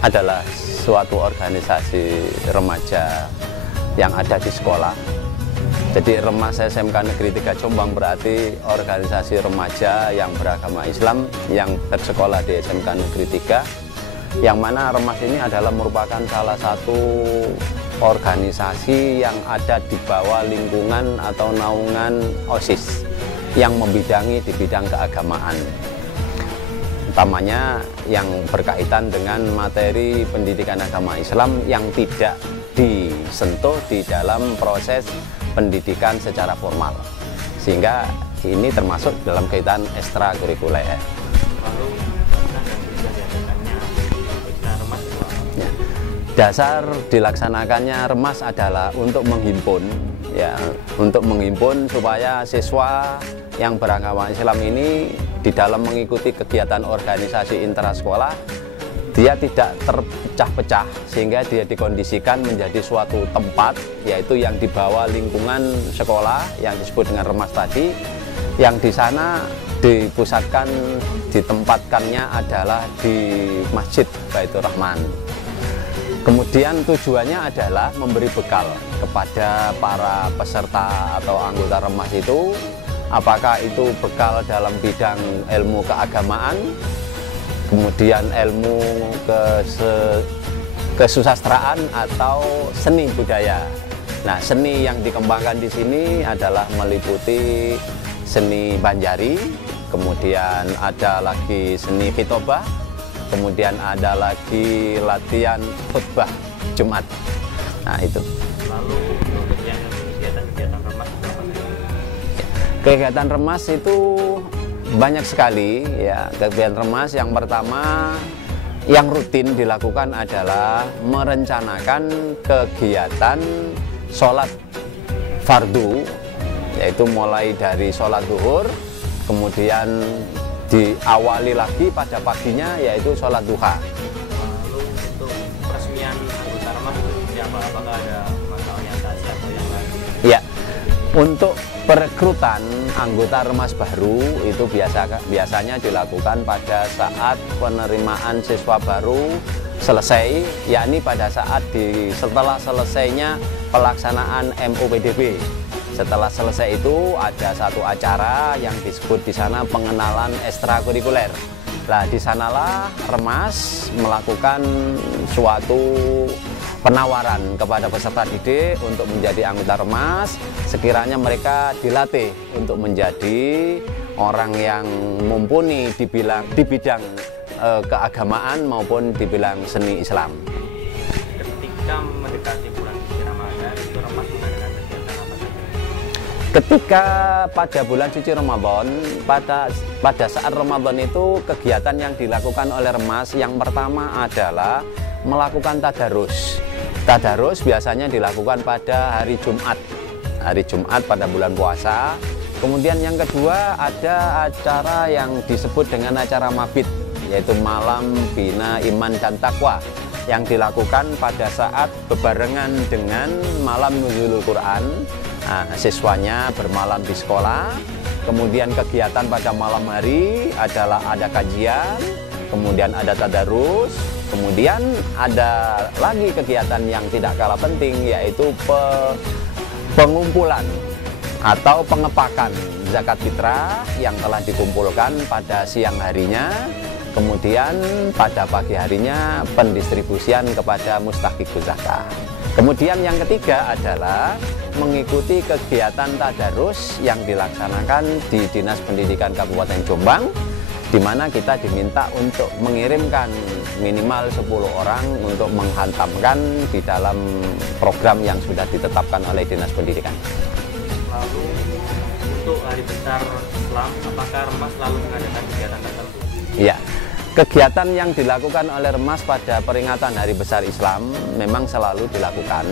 adalah suatu organisasi remaja yang ada di sekolah. Jadi Remas SMK Negeri 3 Jombang berarti organisasi remaja yang beragama Islam yang bersekolah di SMK Negeri 3, yang mana Remas ini adalah merupakan salah satu organisasi yang ada di bawah lingkungan atau naungan OSIS yang membidangi di bidang keagamaan, utamanya yang berkaitan dengan materi pendidikan agama Islam yang tidak disentuh di dalam proses pendidikan secara formal, sehingga ini termasuk dalam kaitan ekstrakurikuler. Lalu Dasar dilaksanakannya Remas adalah untuk menghimpun, ya, untuk menghimpun supaya siswa yang beragama Islam ini di dalam mengikuti kegiatan organisasi intrasekolah dia tidak terpecah-pecah, sehingga dia dikondisikan menjadi suatu tempat, yaitu yang di bawah lingkungan sekolah yang disebut dengan Remas tadi, yang di sana dipusatkan, ditempatkannya adalah di Masjid Baitur Rahman. Kemudian tujuannya adalah memberi bekal kepada para peserta atau anggota Remas itu, apakah itu bekal dalam bidang ilmu keagamaan, kemudian ilmu kesusastraan atau seni budaya. Nah, seni yang dikembangkan di sini adalah meliputi seni Banjari, kemudian ada lagi seni Khitobah, kemudian ada lagi latihan khutbah Jumat. Nah, itu. Lalu untuk yang kegiatan-kegiatan Remas apa saja? Kegiatan Remas itu banyak sekali, ya. Kegiatan Remas yang pertama yang rutin dilakukan adalah merencanakan kegiatan sholat fardu, yaitu mulai dari sholat zuhur, kemudian diawali lagi pada paginya yaitu sholat duha. Lalu untuk peresmian anggota Remas itu seperti apa? Apakah ada masa orientasi atau yang lain? Ya, untuk perekrutan anggota Remas baru itu biasanya dilakukan pada saat penerimaan siswa baru selesai, yakni pada saat setelah selesainya pelaksanaan MOPDB. Setelah selesai itu ada satu acara yang disebut di sana pengenalan ekstrakurikuler. Nah, di sanalah Remas melakukan suatu penawaran kepada peserta didik untuk menjadi anggota Remas, sekiranya mereka dilatih untuk menjadi orang yang mumpuni di bidang keagamaan maupun di bidang seni Islam. Ketika mendekati bulan suci Ramadan, itu Remas mengadakan kegiatan apa saja? Ketika pada bulan suci Ramadan, pada saat Ramadan itu kegiatan yang dilakukan oleh Remas yang pertama adalah melakukan tadarus. Tadarus biasanya dilakukan pada hari Jumat pada bulan puasa. Kemudian yang kedua ada acara yang disebut dengan acara mabit, yaitu malam bina iman dan takwa, yang dilakukan pada saat bebarengan dengan malam nuzulul Quran. Nah, siswanya bermalam di sekolah. Kemudian kegiatan pada malam hari adalah ada kajian, kemudian ada tadarus, kemudian ada lagi kegiatan yang tidak kalah penting, yaitu pengumpulan atau pengepakan zakat fitrah yang telah dikumpulkan pada siang harinya. Kemudian pada pagi harinya pendistribusian kepada mustahiquz zakah. Kemudian yang ketiga adalah mengikuti kegiatan tadarus yang dilaksanakan di Dinas Pendidikan Kabupaten Jombang, di mana kita diminta untuk mengirimkan minimal 10 orang untuk menghantamkan di dalam program yang sudah ditetapkan oleh Dinas Pendidikan. Lalu untuk hari besar Islam, apakah Remas selalu mengadakan kegiatan tertentu? Ya, kegiatan yang dilakukan oleh Remas pada peringatan Hari Besar Islam memang selalu dilakukan.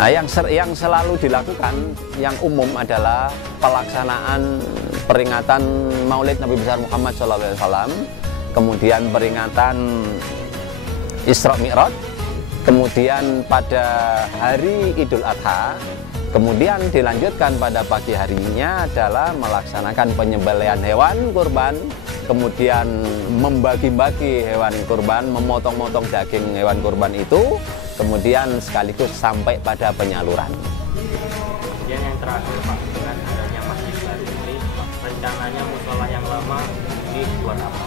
Nah, yang selalu dilakukan, yang umum adalah pelaksanaan peringatan Maulid Nabi besar Muhammad SAW, kemudian peringatan Isra Mi'raj, kemudian pada hari Idul Adha Kemudian dilanjutkan pada pagi harinya adalah melaksanakan penyembelihan hewan kurban, kemudian membagi-bagi hewan kurban, memotong-motong daging hewan kurban itu, kemudian sekaligus sampai pada penyaluran. Kemudian yang terakhir Pak, dengan adanya masjid baru ini, rencananya musola yang lama ini buat apa?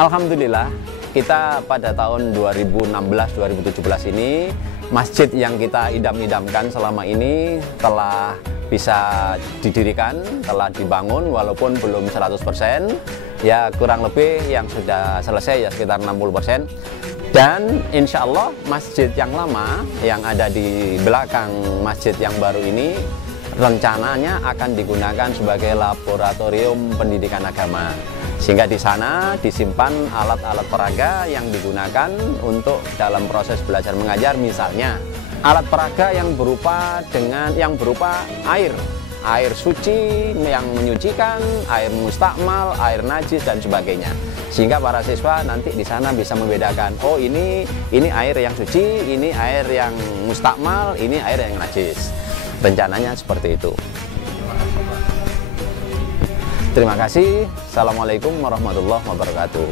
Alhamdulillah, kita pada tahun 2016-2017 ini masjid yang kita idam-idamkan selama ini telah bisa didirikan, telah dibangun walaupun belum 100%, ya kurang lebih yang sudah selesai ya sekitar 60%. Dan insya Allah masjid yang lama yang ada di belakang masjid yang baru ini rencananya akan digunakan sebagai laboratorium pendidikan agama. Sehingga di sana disimpan alat-alat peraga yang digunakan untuk dalam proses belajar mengajar, misalnya alat peraga yang berupa air suci yang menyucikan, air mustakmal, air najis dan sebagainya. Sehingga para siswa nanti di sana bisa membedakan, oh ini air yang suci, ini air yang mustakmal, ini air yang najis. Rencananya seperti itu. Terima kasih. Assalamualaikum warahmatullahi wabarakatuh.